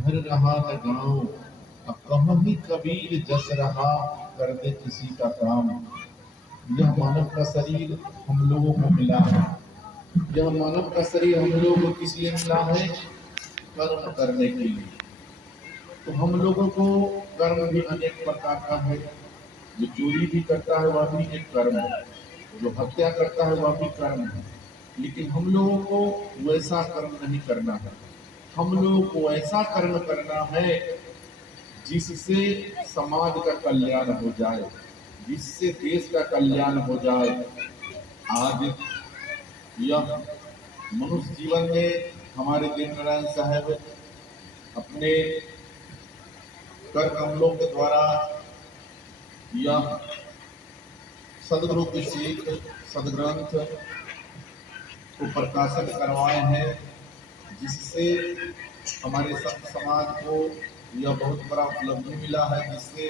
घर रहा न गाँव, अब कहीं कबीर जस रहा, कर दे किसी का काम। यह मानव का शरीर हम लोगों को मिला है। यह मानव का शरीर हम लोगों को किस लिए मिला है? कर्म करने के लिए। तो हम लोगों को कर्म भी अनेक प्रकार का है। जो चोरी भी करता है वह भी एक कर्म है, जो हत्या करता है वह भी कर्म है। लेकिन हम लोगों को वैसा कर्म नहीं करना है। हम लोगों को ऐसा कर्म करना है जिससे समाज का कल्याण हो जाए, जिससे देश का कल्याण हो जाए। आज यह मनुष्य जीवन में हमारे दीननारायण साहब अपने कर कमलों के द्वारा यह सदगुरु के सीख सदग्रंथ को प्रकाशित करवाए हैं, जिससे हमारे संत समाज को यह बहुत बड़ा उपलब्धि मिला है, जिससे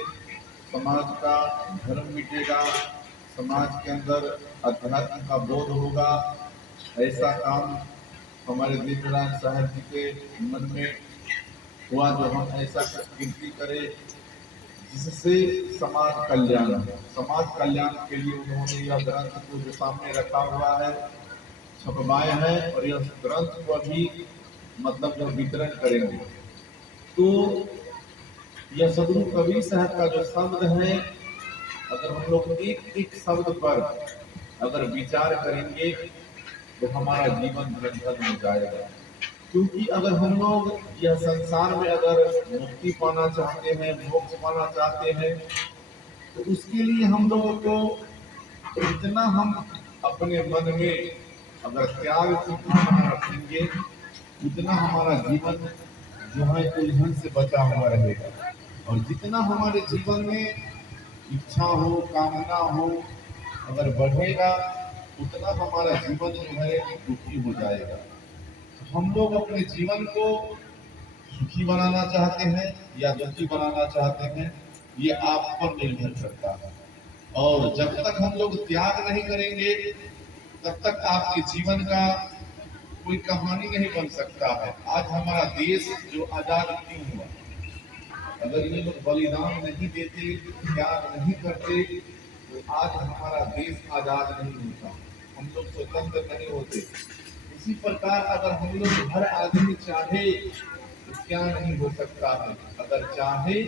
समाज का धर्म मिटेगा, समाज के अंदर अध्यात्म का बोध होगा। ऐसा काम हमारे दीननारायण साहब जी के मन में हुआ, जो हम ऐसा कीर्ति करें जिससे समाज कल्याण हो। समाज कल्याण के लिए उन्होंने यह ग्रंथ को जो सामने रखा हुआ है छपवाए हैं, और यह ग्रंथ को भी मतलब जो वितरण करेंगे। तो यह सदगुरु कबीर साहब का जो शब्द है, अगर हम लोग एक एक शब्द पर अगर विचार करेंगे तो हमारा जीवन धन हो जाएगा। क्योंकि अगर हम लोग यह संसार में अगर मुक्ति पाना चाहते हैं, मोक्ष पाना चाहते हैं, तो उसके लिए हम लोगों को इतना हम अपने मन में अगर त्याग की भावना रखेंगे, उतना हमारा जीवन जो है उलझन से बचा हुआ रहेगा। और जितना हमारे जीवन में इच्छा हो, कामना हो, अगर बढ़ेगा, उतना हमारा जीवन जो है दुखी हो जाएगा। तो हम लोग अपने जीवन को सुखी बनाना चाहते हैं या दुखी बनाना चाहते हैं, ये आप पर निर्भर करता है। और जब तक हम लोग त्याग नहीं करेंगे, तब तक आपके जीवन का कोई कहानी नहीं बन सकता है। आज हमारा देश जो आजाद क्यों हुआ? अगर ये लोग बलिदान नहीं देते, त्याग नहीं करते, तो आज हमारा देश आजाद नहीं होता, हम लोग स्वतंत्र नहीं होते। इसी प्रकार अगर हम लोग हर आदमी चाहे तो क्या नहीं हो सकता है? अगर चाहे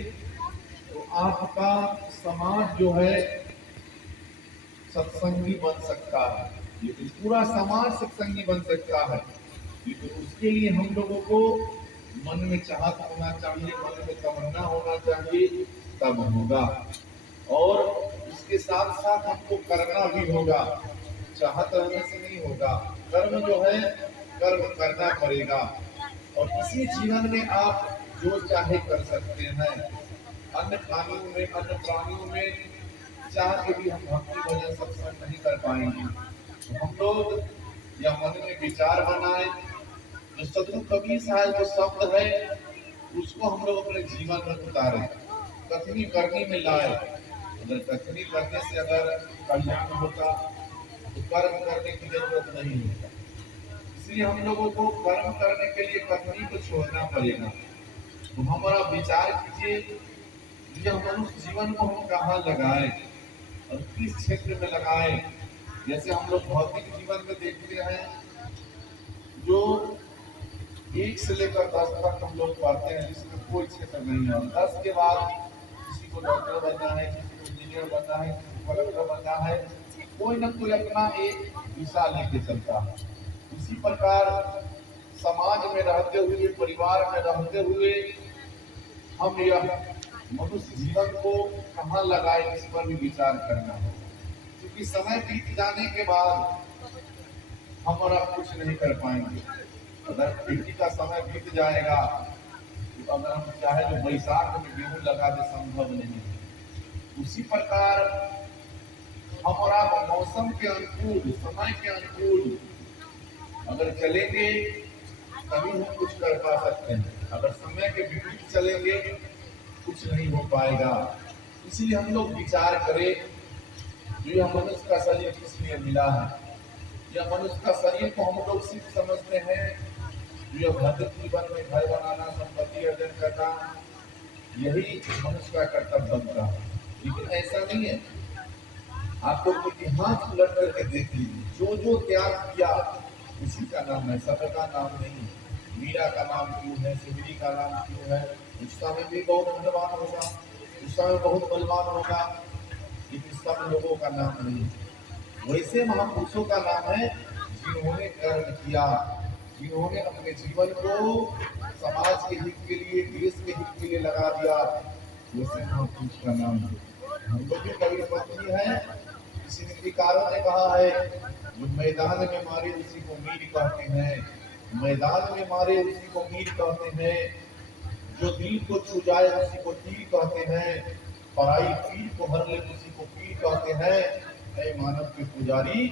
तो आपका समाज जो है सत्संगी बन सकता है, लेकिन पूरा समाज सत्संगी बन सकता है। लेकिन उसके लिए हम लोगों को मन में चाहत होना चाहिए, मन में तमन्ना होना चाहिए, तब होगा। और उसके साथ साथ हमको करना भी होगा, चाहत रहने से नहीं होगा। कर्म जो है कर्म करना पड़ेगा। और इसी जीवन में आप जो चाहे कर सकते हैं। अन्य प्राणियों में, अन्य प्राणियों में चाह के भी हम भक्ति भजन सत्संग नहीं कर पाएंगे। तो हम लोग यह मन में विचार बनाए, जो सदगुरु कबीर साहब जो शब्द है उसको हम लोग अपने जीवन में उतारे, कथनी करनी में लाए। अगर कथनी करने से अगर कल्याण होता तो कर्म करने की जरूरत नहीं होता। इसलिए हम लोगों को कर्म करने के लिए कथनी को छोड़ना पड़ेगा। तो हमारा विचार कीजिए, यह मनुष्य जीवन को हम कहाँ लगाए और किस क्षेत्र में लगाए। जैसे हम लोग भौतिक जीवन में देखते हैं, जो 1 से लेकर 10 तक हम लोग पढ़ते हैं, जिसमें कोई क्षेत्र नहीं है। 10 के बाद किसी को डॉक्टर बनना है, किसी को इंजीनियर बनना है, किसी को कलेक्टर बनना है, कोई ना कोई अपना एक दिशा लेके चलता है। इसी प्रकार समाज में रहते हुए, परिवार में रहते हुए हम यह मनुष्य जीवन को कहाँ लगाए, इस पर भी विचार करना है। क्योंकि समय बीत जाने के बाद हम और आप कुछ नहीं कर पाएंगे। अगर खेती का समय बीत जाएगा तो अगर हम चाहे तो बैसाख में गेहूं लगा दे, संभव नहीं है। उसी प्रकार हम और आप मौसम के अनुकूल, समय के अनुकूल अगर चलेंगे तभी हम कुछ कर पा सकते हैं। अगर समय के विपरीत चलेंगे कुछ नहीं हो पाएगा। इसलिए हम लोग विचार करें, जो यह मनुष्य का शरीर किस लिए मिला है। यह मनुष्य का शरीर को हम लोग सिर्फ समझते हैं जो यह भौतिक जीवन में घर बनाना, संपत्ति अर्जन सका, यही मनुष्य का कर्तव्य बनता है। लेकिन ऐसा नहीं है। आप लोग इतिहास उलट करके देख लीजिए, जो जो त्याग किया उसी का नाम है, सबका नाम नहीं। मीरा का नाम क्यों है, सिमरी का नाम क्यों है? उस समय भी बहुत धनवान होगा, उस समय बहुत बलवान होगा, लेकिन सब लोगों का नाम नहीं। वैसे महापुरुषों का नाम है जिन्होंने कर्म किया, जिन्होंने अपने जीवन को समाज के हित के लिए, देश के हित के लिए लगा दिया, वैसे महापुरुष का नाम है। हम लोग भी कवि पत्नी है। किसी नीतिकारों ने कहा है, जो मैदान में मारे उसी को मीर कहते हैं, मैदान में मारे उसी को मीर कहते हैं, जो दिल को छू जाए उसी को तीर कहते हैं, पराई पीर को हर ले उसी को पीर कहते हैं। ऐ मानव के पुजारी,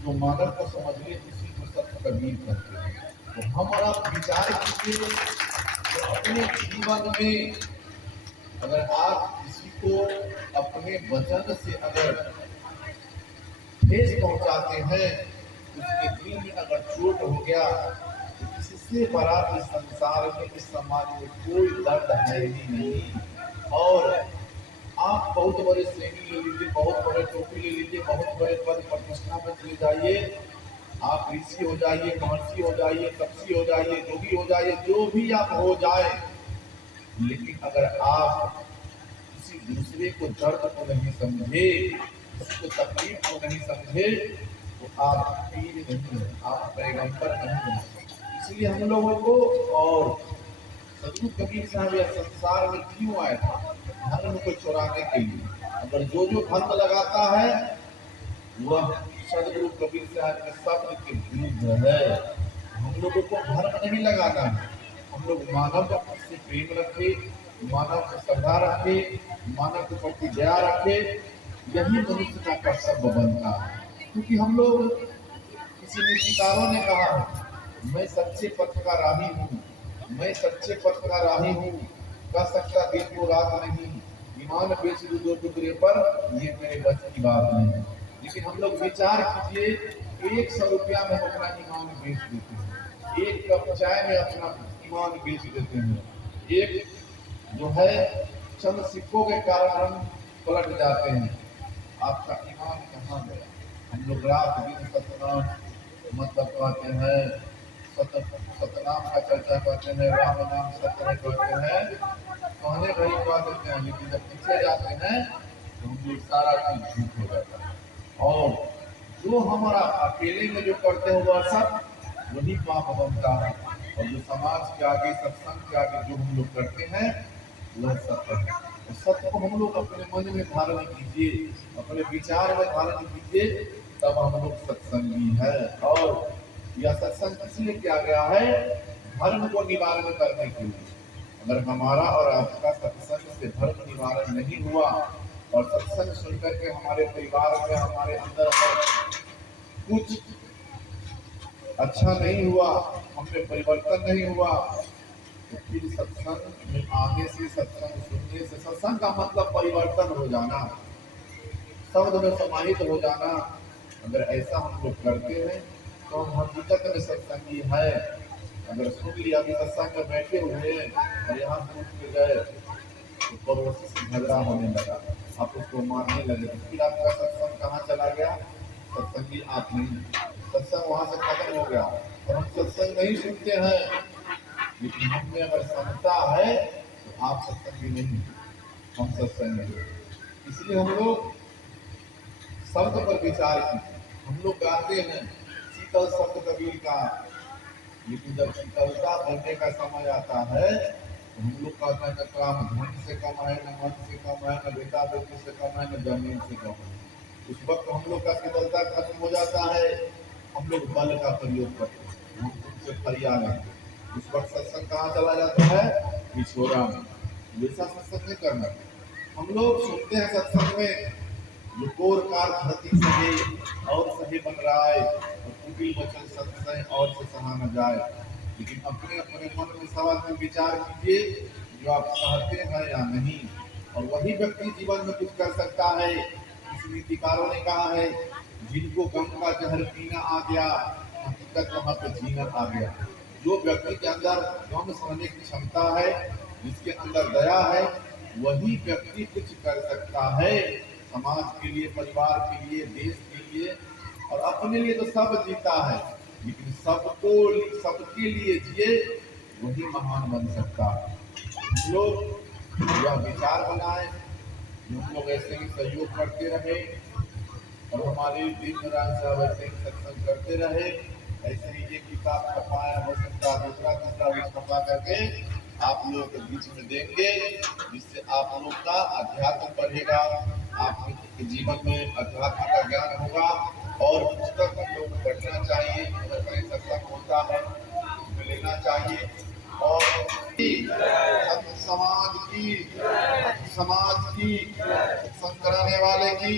जो मानव को समझ ले उसी को सत्य कबीर कहते हैं। तो हमारा विचार कीजिए, तो अपने जीवन में अगर आप किसी को अपने वचन से अगर ठेस पहुंचाते हैं, उसके दिल में अगर चोट हो गया, तो इससे बड़ा इस संसार में, इस समाज में कोई दर्द है ही नहीं। और आप बहुत बड़े श्रेणी ले लीजिए, बहुत बड़े टोपी ले लीजिए, बहुत बड़े पद प्रतिष्ठा में चले जाइए, आप ऋषि हो जाइए, महर्षि हो जाइए, तपसी हो जाइए, योगी हो जाइए, जो भी आप हो जाए, लेकिन अगर आप किसी दूसरे को दर्द को नहीं समझे, किसी को तकलीफ को नहीं समझे, तो आप पीर नहीं है, आप पैगंबर नहीं है। इसलिए हम लोगों को, और सदगुरु कबीर साहब यह संसार में क्यों आए थे? धर्म को चुराने के लिए। अगर जो जो धर्म लगाता है वह सदगुरु कबीर साहब के शब्द के विरुद्ध है। हम लोगों को धर्म नहीं लगाना है, हम लोग मानव से प्रेम रखे, मानव से श्रद्धा रखे, मानव के प्रति दया रखे, यही मनुष्य का कर्तव्य बनता है। क्योंकि हम लोग, किसी नीतिकारों ने कहा है, मैं सच्चे पथ का राही हूँ, मैं सच्चे पथ का राही हूँ, कह सकता दिन को रात नहीं, ईमान बेच दूं दो टुकड़े पर, ये मेरे बस की बात नहीं। लेकिन हम लोग विचार कीजिए, 100 रुपया में अपना ईमान बेच देते हैं, एक कप चाय में अपना ईमान बेच देते हैं, एक जो है चंद सिक्कों के कारण हम पलट जाते हैं। आपका ईमान कहाँ गया? हम लोग रात दिन सतनाम मतलब कहते हैं, सतनाम का चर्चा करते हैं, राम नाम सत्य कहते हैं, कहने भरी कह देते हैं, लेकिन जब पीछे जाते हैं तो हम लोग सारा चीज झूठ हो जाता है। और जो हमारा अकेले में जो करते हैं वह सब वही पाप बनता है, और जो समाज के आगे, सत्संग के आगे जो हम लोग करते हैं वह सत्य है। तो सत्य को हम लोग अपने मन में धारण कीजिए, अपने विचार में धारण कीजिए, तब हम लोग सत्संगी है। और यह सत्संग इसलिए किया गया है, धर्म को निवारण करने के लिए। अगर हमारा और आपका सत्संग से धर्म निवारण नहीं हुआ, और सत्संग सुनकर के हमारे परिवार में, हमारे अंदर कुछ अच्छा नहीं हुआ, हमें परिवर्तन नहीं हुआ, तो फिर सत्संग में आने से, सत्संग सुनने से, सत्संग का मतलब परिवर्तन हो जाना, शब्द में समाहित हो जाना। अगर ऐसा हम लोग करते हैं तो हम हकीकत में सत्संगी है। अगर सुन लिया कि सत्संग में बैठे हुए और यहाँ से उठ के गए, तो पड़ोसी से झगड़ा होने लगा, आप उसको मारने लगे, तो फिर आपका सत्संग कहाँ चला गया? सत्संगी आप नहीं, सत्संग वहां से खत्म हो गया। और हम सत्संग नहीं सुनते हैं, लेकिन हमें अगर क्षमता है तो आप सत्संगी नहीं, हम सत्संगी। इसलिए हम लोग शब्द पर विचार कीजिए। हम लोग गाते हैं शीतल शब्द कबीर का, लेकिन जब शीतलता बनने का समय आता है तो हम लोग कहते हैं न काम धन से कम है, न मन से कम है, न बेटा बेटी से कम है, न जमीन से कम है। उस वक्त हम लोग का शीतलता खत्म हो जाता है, हम लोग बल का प्रयोग करते हैं, हम उनसे फरियाद है। उस वक्त सत्संग कहाँ चला जाता है? पिछोरा में। वैसा सत्संग नहीं करना। हम लोग सुनते हैं सत्संग में, जो कोर कार धरती सहे और सहे बन रहा है, और कुटिल वचन सत्संग और से सहा न जाए। लेकिन अपने अपने मन में सवाल में विचार कीजिए, जो आप सहते हैं या नहीं, और वही व्यक्ति जीवन में कुछ कर सकता है। इस नीतिकारों ने कहा है, जिनको गम का जहर पीना आ गया, हकीकत वहां पे जीना आ गया। जो व्यक्ति के अंदर गम सहने की क्षमता है, जिसके अंदर दया है, वही व्यक्ति कुछ कर सकता है समाज के लिए, परिवार के लिए, देश के लिए। और अपने लिए तो सब जीता है, लेकिन सबके लिए जिए, वही महान बन सकता है। हम लोग यह विचार बनाए, हम लोग ऐसे ही सहयोग करते रहे और हमारे दीन नारायण साहब ऐसे ही सत्संग करते रहे। ऐसे ही एक किताब छपाया, हो सकता है दूसरा तीसरा भी छपा करके आप लोगों के बीच में देंगे, जिससे आप लोग का अध्यात्म बढ़ेगा, आपके जीवन में अध्यात्म का ज्ञान होगा। और पुस्तक हम लोग को पढ़ना चाहिए, अगर कहीं सत्संग होता है उसमें लेना चाहिए। और समाज की सत्संग कराने वाले की